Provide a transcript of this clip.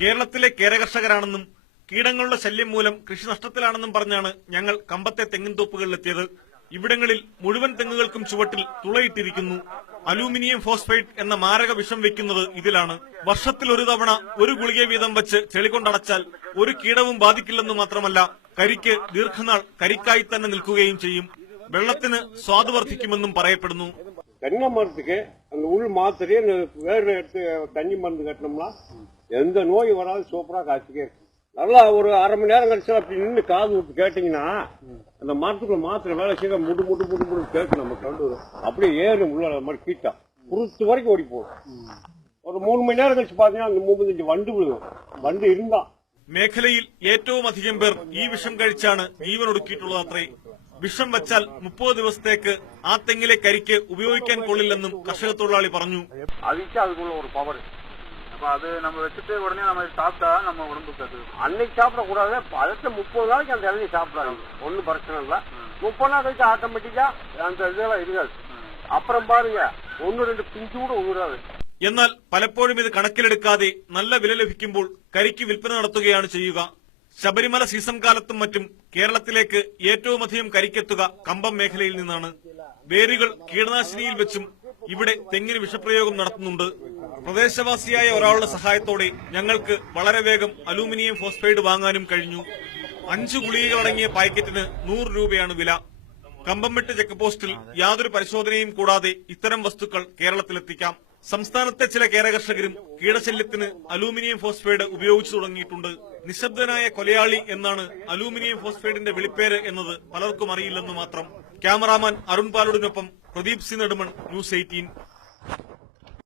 കേരളത്തിലെ കേരകർഷകരാണെന്നും കീടങ്ങളുടെ ശല്യം മൂലം കൃഷി നഷ്ടത്തിലാണെന്നും പറഞ്ഞാണ് ഞങ്ങൾ കമ്പത്തെ തെങ്ങിൻ തോപ്പുകളിലെത്തിയത്. ഇവിടങ്ങളിൽ മുഴുവൻ തെങ്ങുകൾക്കും ചുവട്ടിൽ തുളയിട്ടിരിക്കുന്നു. അലൂമിനിയം ഫോസ്ഫേറ്റ് എന്ന മാരക വിഷം വെക്കുന്നത് ഇതിലാണ്. വർഷത്തിൽ ഒരു തവണ ഒരു ഗുളിക വീതം വെച്ച് ചെളികൊണ്ടടച്ചാൽ ഒരു കീടവും ബാധിക്കില്ലെന്ന് മാത്രമല്ല, കരിക്ക് ദീർഘനാൾ കരിക്കായി തന്നെ നിൽക്കുകയും ചെയ്യും. വെള്ളത്തിന് സ്വാദ് വർദ്ധിക്കുമെന്നും പറയപ്പെടുന്നു. தென்னை மரத்துக்கு அந்த உள் மாத்திரையே வேறு எடுத்து தண்ணி மருந்து கட்டினோம்னா எந்த நோய் வராது, சூப்பரா காய்ச்சிக்கே இருக்கும். நல்லா ஒரு அரை மணி நேரம் கழிச்சு அப்படி நின்று காது விட்டு கேட்டீங்கன்னா அந்த மரத்துக்குள்ள மாத்திரை வேலை செய்ய முடு முடு முடு முடு கேட்கும். நம்ம கண்டு அப்படியே ஏறும் உள்ள மாதிரி கீட்டா குறுத்து வரைக்கும் ஓடி போகும். ഒരു 3 മണി നേരം കഴിച്ച് പാത്തീங்கன்னா அந்த 35 വണ്ട് വിടും. വണ്ട് ഇരുന്നാ മേഖലയിൽ ഏറ്റവും അധികം പേർ ഈ വിഷം കഴിച്ചാണ് ജീവനൊടുക്കിയിട്ടുള്ളത് അത്രേ. വിഷം വച്ചാൽ 30 ദിവസത്തേക്ക് ആ തെങ്ങിലെ കരിക്ക് ഉപയോഗിക്കാൻ കൊള്ളില്ലെന്നും കർഷക തൊഴിലാളി പറഞ്ഞു. அதுக்குள்ள ஒரு பவர். அப்ப அது நம்ம வச்சுட்டு உடனே நம்ம சாப்பிட்டா நம்ம உடம்புக்கு அது அன்னைக்கு சாப்பிடக்கூடாது. அடுத்த 30 நாளைக்கு அந்த இலையை சாப்பிடாது. ஒன்னும் பிரச்சனை இல்ல. 30 நாள் கழிச்சு ஆட்டோமேட்டிக்கா அந்த இதெல்லாம் இருக்காது. அப்புறம் பாருங்க 1-2 பிஞ்சு கூட உருவாது. എന്നാൽ പലപ്പോഴും ഇത് കണക്കിലെടുക്കാതെ നല്ല വില ലഭിക്കുമ്പോൾ കരിക്ക് വിൽപ്പന നടത്തുകയാണ് ചെയ്യുക. ശബരിമല സീസൺ കാലത്തും മറ്റും കേരളത്തിലേക്ക് ഏറ്റവുമധികം കരിക്കെത്തുക കമ്പം മേഖലയിൽ നിന്നാണ്. വേരുകൾ കീടനാശിനിയിൽ വെച്ചും ഇവിടെ തെങ്ങിന് വിഷപ്രയോഗം നടത്തുന്നുണ്ട്. പ്രദേശവാസിയായ ഒരാളുടെ സഹായത്തോടെ ഞങ്ങൾക്ക് വളരെ വേഗം അലൂമിനിയം ഫോസ്ഫൈഡ് വാങ്ങാനും കഴിഞ്ഞു. 5 ഗുളികകളടങ്ങിയ പാക്കറ്റിന് 100 രൂപയാണ് വില. കമ്പംമെട്ട് ചെക്ക് പോസ്റ്റിൽ യാതൊരു പരിശോധനയും കൂടാതെ ഇത്തരം വസ്തുക്കൾ കേരളത്തിലെത്തിക്കാം. സംസ്ഥാനത്തെ ചില കേരകർഷകരും കീടശല്യത്തിന് അലൂമിനിയം ഫോസ്ഫൈഡ് ഉപയോഗിച്ചു തുടങ്ങിയിട്ടുണ്ട്. നിശബ്ദനായ കൊലയാളി എന്നാണ് അലൂമിനിയം ഫോസ്ഫൈഡിന്റെ വിളിപ്പേര് എന്നത് പലർക്കും അറിയില്ലെന്ന് മാത്രം. ക്യാമറാമാൻ അരുൺ പാലോടിനൊപ്പം പ്രദീപ് സി നെടുമൺ, ന്യൂസ് 18.